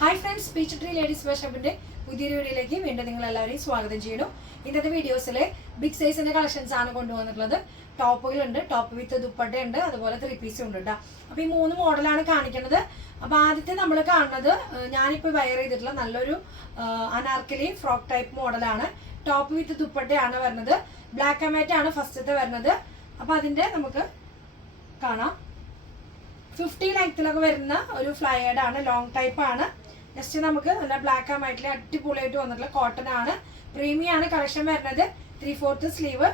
Hi friends, peach tree ladies വേഷപ്പിന്റെ പുതിയൊരു വീഡിയോയിലേക്ക് വീണ്ടും നിങ്ങൾ എല്ലാവരെയും സ്വാഗതം ചെയ്യുന്നു. ഇന്നത്തെ വീഡിയോസിലെ ബിഗ് സൈസിന്റെ കളക്ഷൻസ് ആണ് കൊണ്ടുവന്നിട്ടുള്ളത്. ടോപ്പുകളുണ്ട്, ടോപ്പ് വിത്ത് ദുപ്പട്ടയുണ്ട്, അതുപോലെ 3 പീസും ഉണ്ട് കേട്ടോ. അപ്പോൾ ഈ 3 മോഡലാണ് കാണിക്കുന്നത്. അപ്പോൾ ആദ്യത്തെ നമ്മൾ കാണുന്നത് ഞാനിപ്പോൾ വെയർ ചെയ്തിട്ടുള്ള നല്ലൊരു അനാർക്കലി ഫ്രോക്ക് ടൈപ്പ് മോഡലാണ്. ടോപ്പ് വിത്ത് ദുപ്പട്ടയാണ് വരുന്നത്. ബ്ലാക്ക് ആൻഡ് വൈറ്റ് ആണ് ഫസ്റ്റത്തെ വരുന്നത്. അപ്പോൾ അതിൻ്റെ നമുക്ക് കാണാം. 50 ലെങ്ത്തിലൊക്കെ വരുന്ന ഒരു ഫ്ലയേർഡ് ആണ്, ലോങ് ടൈപ്പ് ആണ്. ജസ്റ്റ് നമുക്ക് നല്ല ബ്ലാക്ക് ആൻഡ് വൈറ്റിൽ അടിപൊളിയായിട്ട് വന്നിട്ടുള്ള കോട്ടൺ ആണ്. പ്രീമിയം ആണ് കളക്ഷൻ വരുന്നത്. 3/4 സ്ലീവ്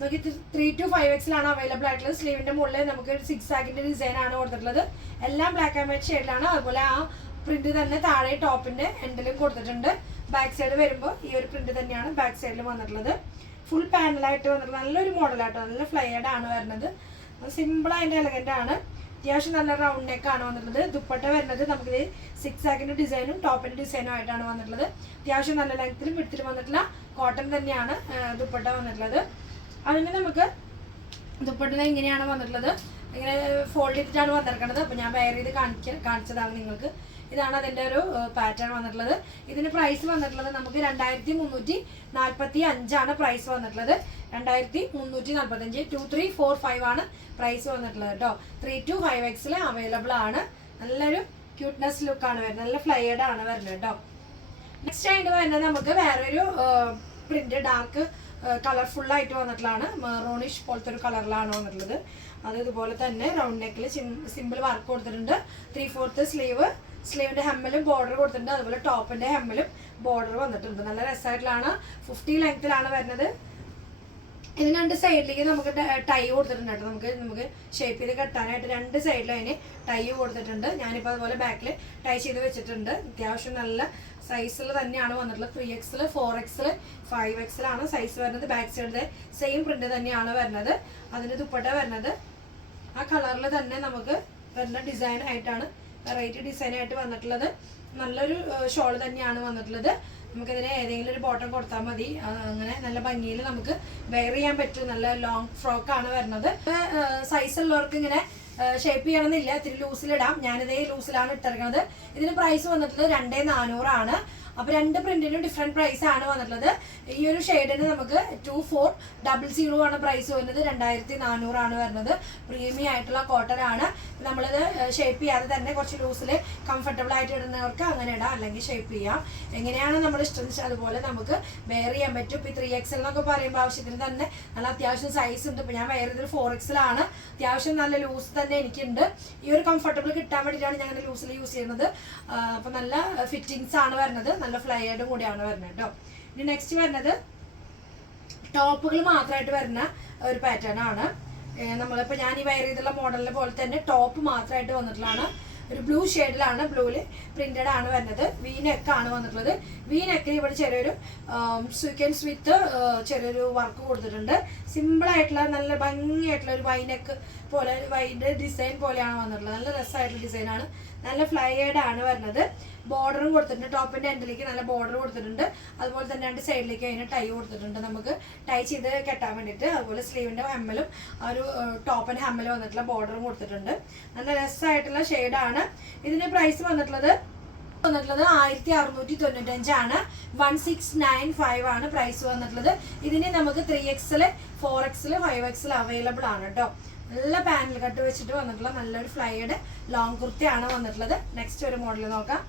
നമുക്ക് 3 to 5X അവൈലബിൾ ആയിട്ടുള്ളത്. സ്ലീവിന്റെ മുകളിൽ നമുക്ക് 6 ആക്കിന്റെ ഡിസൈൻ ആണ് കൊടുത്തിട്ടുള്ളത്. എല്ലാം ബ്ലാക്ക് ആൻഡ് വൈറ്റ് ഷെയ്ഡിലാണ്. അതുപോലെ ആ പ്രിന്റ് തന്നെ താഴെ ടോപ്പിന്റെ എൻഡിലും കൊടുത്തിട്ടുണ്ട്. ബാക്ക് സൈഡ് വരുമ്പോൾ ഈ ഒരു പ്രിന്റ് തന്നെയാണ് ബാക്ക് സൈഡിൽ വന്നിട്ടുള്ളത്. ഫുൾ പാനലായിട്ട് വന്നിട്ടുള്ള നല്ലൊരു മോഡലാട്ടോ. നല്ല ഫ്ലയേർഡ് ആണ് വരുന്നത്. സിമ്പിൾ ആൻഡ് എലഗന്റ് ആണ്. അത്യാവശ്യം നല്ല റൗണ്ട് നെക്ക് ആണ് വന്നിട്ടുള്ളത്. ദുപ്പട്ട വരുന്നത് നമുക്ക് 6 ആക്കിന്റെ ഡിസൈനും ടോപ്പിന്റെ ഡിസൈനും ആയിട്ടാണ് വന്നിട്ടുള്ളത്. അത്യാവശ്യം നല്ല ലെങ്ത്തിലും വിഡ്ത്തിലും വന്നിട്ടുള്ള കോട്ടൺ തന്നെയാണ് ദുപ്പട്ട വന്നിട്ടുള്ളത്. അതിന് നമുക്ക് ദുപ്പട്ട ഇങ്ങനെയാണ് വന്നിട്ടുള്ളത്. ഇങ്ങനെ ഫോൾഡ് ചെയ്തിട്ടാണ് വന്നിരിക്കുന്നത്. അപ്പോൾ ഞാൻ വെയർ ചെയ്ത് കാണിച്ചതാണ് നിങ്ങൾക്ക്. ഇതാണ് അതിൻ്റെ ഒരു പാറ്റേൺ വന്നിട്ടുള്ളത്. ഇതിന് പ്രൈസ് വന്നിട്ടുള്ളത് നമുക്ക് 2345 പ്രൈസ് വന്നിട്ടുള്ളത്. 2345 2345 ആണ് പ്രൈസ് വന്നിട്ടുള്ളത് കേട്ടോ. 3 to 5X അവൈലബിൾ ആണ്. നല്ലൊരു ക്യൂട്ട്നെസ് ലുക്കാണ് വരുന്നത്. നല്ല ഫ്ലയേർഡ് ആണ് വരുന്നത് കേട്ടോ. നെക്സ്റ്റ് ആയിട്ട് വരുന്നത് നമുക്ക് വേറൊരു പ്രിന്റ് ഡാർക്ക് കളർഫുൾ ആയിട്ട് വന്നിട്ടുള്ളതാണ്. മെറൂണിഷ് പോലത്തെ ഒരു കളറിലാണ് വന്നിട്ടുള്ളത്. അത് ഇതുപോലെ തന്നെ റൗണ്ട് നെക്കിൽ സിമ്പിൾ വർക്ക് കൊടുത്തിട്ടുണ്ട്. 3/4 സ്ലീവ്, സ്ലീവിന്റെ ഹെമ്മിലും ബോർഡർ കൊടുത്തിട്ടുണ്ട്. അതുപോലെ ടോപ്പിന്റെ ഹെമ്മിലും ബോർഡർ വന്നിട്ടുണ്ട്. നല്ല രസമായിട്ടുള്ളതാണ്. 50 ലെങ്ത്തിലാണ് വരുന്നത്. ഇതിന് 2 സൈഡിലേക്ക് നമുക്ക് ടൈ കൊടുത്തിട്ടുണ്ട് കേട്ടോ. നമുക്ക് ഷേപ്പ് ചെയ്ത് കെട്ടാനായിട്ട് 2 സൈഡിലും അതിന് ടൈ കൊടുത്തിട്ടുണ്ട്. ഞാനിപ്പോൾ അതുപോലെ ബാക്കിൽ ടൈ ചെയ്ത് വെച്ചിട്ടുണ്ട്. അത്യാവശ്യം നല്ല സൈസിൽ തന്നെയാണ് വന്നിട്ടുള്ളത്. 3X 4X 5X ആണ് സൈസ് വരുന്നത്. ബാക്ക് സൈഡിലെ സെയിം പ്രിന്റ് തന്നെയാണ് വരുന്നത്. അതിന് ദുപ്പട്ട വരുന്നത് ആ കളറിൽ തന്നെ നമുക്ക് വരുന്ന ഡിസൈൻ ആയിട്ടാണ്, വെറൈറ്റി ഡിസൈൻ ആയിട്ട് വന്നിട്ടുള്ളത്. നല്ലൊരു ഷോൾ തന്നെയാണ് വന്നിട്ടുള്ളത്. നമുക്കിതിന് ഏതെങ്കിലും ഒരു ബോട്ടം കൊടുത്താൽ മതി. അങ്ങനെ നല്ല ഭംഗിയിൽ നമുക്ക് വെയർ ചെയ്യാൻ പറ്റും. നല്ല ലോങ് ഫ്രോക്കാണ് വരുന്നത്. സൈസ് ഉള്ളവർക്ക് ഇങ്ങനെ ഷേപ്പ് ചെയ്യണമെന്നില്ല, ഇത്തിരി ലൂസിലിടാം. ഞാനിതേ ലൂസിലാണ് ഇട്ടിരിക്കുന്നത്. ഇതിന് പ്രൈസ് വന്നിട്ടുള്ളത് 2400 ആണ്. അപ്പോൾ 2 പ്രിന്റിനും ഡിഫറെന്റ് പ്രൈസ് ആണ് വന്നിട്ടുള്ളത്. ഈ ഒരു ഷെയ്ഡിന് നമുക്ക് 2400 ആണ് പ്രൈസ് വരുന്നത്. 2400 ആണ് വരുന്നത്. പ്രീമിയം ആയിട്ടുള്ള കോട്ടൺ ആണ്. നമ്മളിത് ഷേപ്പ് ചെയ്യാതെ തന്നെ കുറച്ച് ലൂസിൽ കംഫർട്ടബിൾ ആയിട്ട് ഇടുന്നവർക്ക് അങ്ങനെ ഇടാം, അല്ലെങ്കിൽ ഷേപ്പ് ചെയ്യാം. എങ്ങനെയാണ് നമ്മൾ ഇഷ്ടം അതുപോലെ നമുക്ക് വെയർ ചെയ്യാൻ പറ്റും. ഇപ്പോൾ 3X എന്നൊക്കെ പറയുമ്പോൾ ആവശ്യത്തിന് തന്നെ നല്ല അത്യാവശ്യം സൈസ് ഉണ്ട്. ഇപ്പോൾ ഞാൻ വെയർ ചെയ്തത് 4X ആണ്. അത്യാവശ്യം നല്ല ലൂസ് തന്നെ എനിക്കുണ്ട്. ഈ ഒരു കംഫർട്ടബിൾ കിട്ടാൻ വേണ്ടിയിട്ടാണ് ഞാൻ ലൂസിൽ യൂസ് ചെയ്യുന്നത്. അപ്പോൾ നല്ല ഫിറ്റിങ്സ് ആണ് വരുന്നത്. നല്ല ഫ്ലയേർഡും കൂടിയാണ് വരുന്നത് കേട്ടോ. ഇനി നെക്സ്റ്റ് വരുന്നത് ടോപ്പുകൾ മാത്രമായിട്ട് വരുന്ന ഒരു പാറ്റേൺ ആണ്. നമ്മളിപ്പോൾ ഞാൻ ഈ വെയർ ചെയ്തുള്ള മോഡലിനെ പോലെ തന്നെ ടോപ്പ് മാത്രമായിട്ട് വന്നിട്ടുള്ളതാണ്. ഒരു ബ്ലൂ ഷെയ്ഡിലാണ്, ബ്ലൂവിൽ പ്രിന്റഡ് ആണ് വരുന്നത്. വി നെക്ക് ആണ് വന്നിട്ടുള്ളത്. വി നെക്കിൽ ഇവിടെ ചെറിയൊരു സീക്വൻസ് വിത്ത് ചെറിയൊരു വർക്ക് കൊടുത്തിട്ടുണ്ട്. സിമ്പിൾ ആയിട്ടുള്ള നല്ല ഭംഗിയായിട്ടുള്ള ഒരു വൈ നെക്ക് പോലെ, വൈൻ്റെ ഡിസൈൻ പോലെയാണ് വന്നിട്ടുള്ളത്. നല്ല രസമായിട്ടുള്ള ഡിസൈനാണ്. നല്ല ഫ്ലയേർഡ് ആണ് വരുന്നത്. ബോർഡറും കൊടുത്തിട്ടുണ്ട്. ടോപ്പിന്റെ എൻഡിലേക്ക് നല്ല ബോർഡർ കൊടുത്തിട്ടുണ്ട്. അതുപോലെ തന്നെ 2 സൈഡിലേക്ക് അതിന് ടൈ കൊടുത്തിട്ടുണ്ട്. നമുക്ക് ടൈ ചെയ്ത് കെട്ടാൻ വേണ്ടിയിട്ട്. അതുപോലെ സ്ലീവിന്റെ ഹെമ്മിലും ആ ഒരു ടോപ്പിന്റെ ഹെമ്മിലും വന്നിട്ടുള്ള ബോർഡറും കൊടുത്തിട്ടുണ്ട്. നല്ല രസമായിട്ടുള്ള ഷെയ്ഡാണ്. ഇതിന്റെ പ്രൈസ് വന്നിട്ടുള്ളത് 1695 ആണ്. 1695 ആണ് പ്രൈസ് വന്നിട്ടുള്ളത്. ഇതിന് നമുക്ക് 3X 4X 5X അവൈലബിൾ ആണ് കേട്ടോ. നല്ല പാനൽ കട്ട് വെച്ചിട്ട് വന്നിട്ടുള്ള നല്ലൊരു ഫ്ലയേർഡ് ലോങ് കുർത്തിയാണ് വന്നിട്ടുള്ളത്. നെക്സ്റ്റ് ഒരു മോഡൽ നോക്കാം.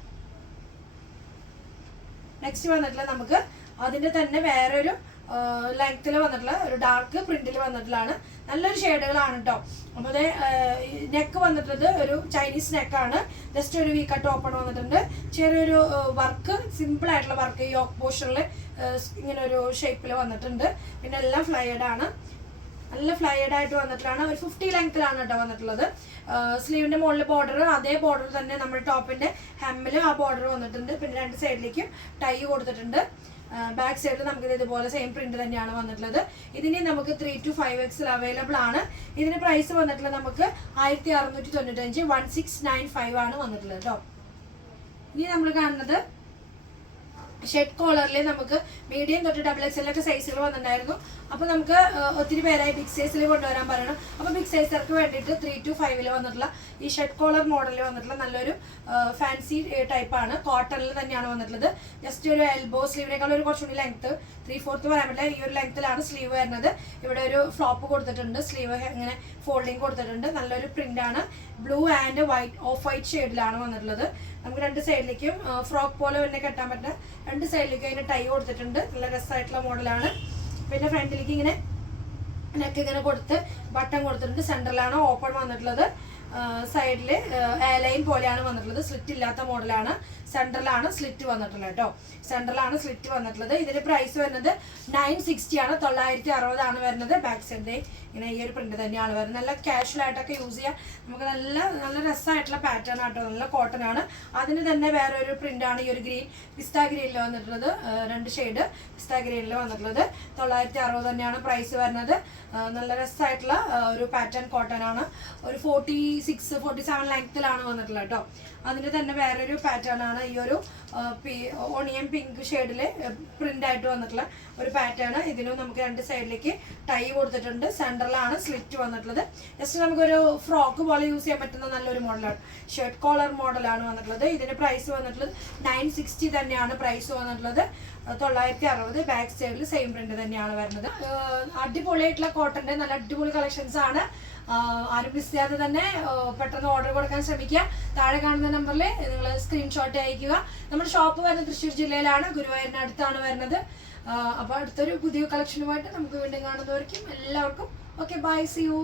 നെക്സ്റ്റ് വന്നിട്ടുള്ളത് നമുക്ക് അതിന്റെ തന്നെ വേറൊരു ലെങ്ത്തിൽ വന്നിട്ടുള്ള ഒരു ഡാർക്ക് പ്രിന്റിൽ വന്നിട്ടുള്ളതാണ്. നല്ലൊരു ഷെയ്ഡുകളാണ് കേട്ടോ. അപ്പോൾ അത് നെക്ക് വന്നിട്ടുള്ളത് ഒരു ചൈനീസ് നെക്കാണ്. ജസ്റ്റ് ഒരു വി കട്ട് ഓപ്പൺ വന്നിട്ടുണ്ട്. ചെറിയൊരു വർക്ക്, സിമ്പിൾ ആയിട്ടുള്ള വർക്ക് യോക്ക് പോർഷനിൽ ഇങ്ങനെ ഒരു ഷേപ്പിൽ വന്നിട്ടുണ്ട്. പിന്നെ എല്ലാം ഫ്ലയേർഡ് ആണ്. നല്ല ഫ്ലയേർഡ് ആയിട്ട് വന്നിട്ടുള്ളതാണ്. ഒരു 50 ലെങ്ത്തിലാണ് കേട്ടോ വന്നിട്ടുള്ളത്. സ്ലീവിന്റെ മുകളിൽ ബോർഡർ, അതേ ബോർഡർ തന്നെ നമ്മുടെ ടോപ്പിന്റെ ഹെമ്മിലും ആ ബോർഡർ വന്നിട്ടുണ്ട്. പിന്നെ 2 സൈഡിലേക്കും ടൈ കൊടുത്തിട്ടുണ്ട്. ബാക്ക് സൈഡിൽ നമുക്ക് ഇതുപോലെ സെയിം പ്രിന്റ് തന്നെയാണ് വന്നിട്ടുള്ളത്. ഇതിന് നമുക്ക് 3 to 5X അവൈലബിൾ ആണ്. ഇതിന് പ്രൈസ് വന്നിട്ടുള്ളത് നമുക്ക് 1695 1695 ആണ് വന്നിട്ടുള്ളത് കേട്ടോ. ഇനി നമ്മൾ കാണുന്നത് ഷെഡ് കോളറിൽ നമുക്ക് മീഡിയം തൊട്ട് XXL ഒക്കെ സൈസുകൾ വന്നിട്ടുണ്ടായിരുന്നു. അപ്പോൾ നമുക്ക് ഒത്തിരി പേരായി ബിഗ് സൈസിൽ കൊണ്ടുവരാൻ പറയണം. അപ്പോൾ ബിഗ് സൈസർക്ക് വേണ്ടിയിട്ട് 3 to 5 വന്നിട്ടുള്ള ഈ ഷെഡ് കോളർ മോഡലിൽ വന്നിട്ടുള്ള നല്ലൊരു ഫാൻസി ടൈപ്പാണ്. കോട്ടണിൽ തന്നെയാണ് വന്നിട്ടുള്ളത്. ജസ്റ്റ് ഒരു എൽബോ സ്ലീവിനേക്കാൾ ഒരു കുറച്ചുകൂടി ലെങ്ത്ത് 3/4 പറയാൻ പറ്റില്ല, ഈ ഒരു ലെങ്ത്തിലാണ് സ്ലീവ് വരുന്നത്. ഇവിടെ ഒരു ഫ്ലോപ്പ് കൊടുത്തിട്ടുണ്ട്, സ്ലീവ് ഇങ്ങനെ ഫോൾഡിങ് കൊടുത്തിട്ടുണ്ട്. നല്ലൊരു പ്രിൻ്റാണ്. Blue and white, off white ഷെയ്ഡിലാണ് വന്നിട്ടുള്ളത്. നമുക്ക് രണ്ട് സൈഡിലേക്കും ഫ്രോക്ക് പോലെ തന്നെ കെട്ടാൻ പറ്റുന്ന രണ്ട് സൈഡിലേക്കും അതിന് ടൈ കൊടുത്തിട്ടുണ്ട്. നല്ല രസമായിട്ടുള്ള മോഡലാണ്. പിന്നെ ഫ്രണ്ടിലേക്ക് ഇങ്ങനെ നെക്ക് ഇങ്ങനെ കൊടുത്ത് ബട്ടൺ കൊടുത്തിട്ടുണ്ട്. സെൻറ്ററിലാണ് ഓപ്പൺ വന്നിട്ടുള്ളത്. സൈഡിൽ ലൈൻ പോലെയാണ് വന്നിട്ടുള്ളത്. സ്ലിറ്റ് ഇല്ലാത്ത മോഡലാണ്. സെൻറ്ററിലാണ് സ്ലിറ്റ് വന്നിട്ടുള്ളത് കേട്ടോ. സെൻറ്ററിലാണ് സ്ലിറ്റ് വന്നിട്ടുള്ളത്. ഇതിന്റെ പ്രൈസ് വരുന്നത് 960 ആണ്. 960 ആണ് വരുന്നത്. ബാക്ക് സൈഡിൽ ഇങ്ങനെ ഈ ഒരു പ്രിന്റ് തന്നെയാണ് വരുന്നത്. നല്ല കാഷ്വൽ ആയിട്ടൊക്കെ യൂസ് ചെയ്യാം. നമുക്ക് നല്ല രസമായിട്ടുള്ള പാറ്റേൺ ആട്ടോ. നല്ല കോട്ടൺ ആണ്. അതിന് തന്നെ വേറെ ഒരു പ്രിന്റാണ് ഈ ഒരു ഗ്രീൻ, പിസ്ത ഗ്രീനിൽ വന്നിട്ടുള്ളത്. രണ്ട് ഷെയ്ഡ് പിസ്ത ഗ്രീനിൽ വന്നിട്ടുള്ളത്. 960 തന്നെയാണ് പ്രൈസ് വരുന്നത്. നല്ല രസമായിട്ടുള്ള ഒരു പാറ്റേൺ കോട്ടൺ ആണ്. ഒരു 46-47 ലെങ്ത്തിലാണ് വന്നിട്ടുള്ളത് കേട്ടോ. അതിന് തന്നെ വേറൊരു പാറ്റേൺ ആണ് ഈ ഒരു ഓണിയൻ പിങ്ക് ഷെയ്ഡിൽ പ്രിന്റ് ആയിട്ട് വന്നിട്ടുള്ള ഒരു പാറ്റേൺ. ഇതിലും നമുക്ക് രണ്ട് സൈഡിലേക്ക് ടൈ കൊടുത്തിട്ടുണ്ട്. സെൻറ്ററിലാണ് സ്ലിറ്റ് വന്നിട്ടുള്ളത്. ജസ്റ്റ് നമുക്കൊരു ഫ്രോക്ക് പോലെ യൂസ് ചെയ്യാൻ പറ്റുന്ന നല്ലൊരു മോഡലാണ്. ഷർട്ട് കോളർ മോഡലാണ് വന്നിട്ടുള്ളത്. ഇതിന് പ്രൈസ് വന്നിട്ടുള്ളത് 960 തന്നെയാണ് പ്രൈസ് വന്നിട്ടുള്ളത്. 960. ബാക്ക് സൈഡിൽ സെയിം പ്രിന്റ് തന്നെയാണ് വരുന്നത്. അടിപൊളിയായിട്ടുള്ള കോട്ടന്റെ നല്ല അടിപൊളി കളക്ഷൻസ് ആണ്. ആരും മിസ് ചെയ്യാതെ തന്നെ പെട്ടെന്ന് ഓർഡർ കൊടുക്കാൻ ശ്രമിക്കുക. താഴെ കാണുന്ന നമ്പറിൽ നിങ്ങൾ സ്ക്രീൻഷോട്ട് അയക്കുക. നമ്മുടെ ഷോപ്പ് വരുന്നത് തൃശ്ശൂർ ജില്ലയിലാണ്, ഗുരുവായൂരിന് അടുത്താണ് വരുന്നത്. അപ്പോൾ അടുത്തൊരു പുതിയ കളക്ഷനുമായിട്ട് നമുക്ക് വീണ്ടും കാണുന്നവർക്കും എല്ലാവർക്കും ഓക്കെ, ബൈ, സി യു.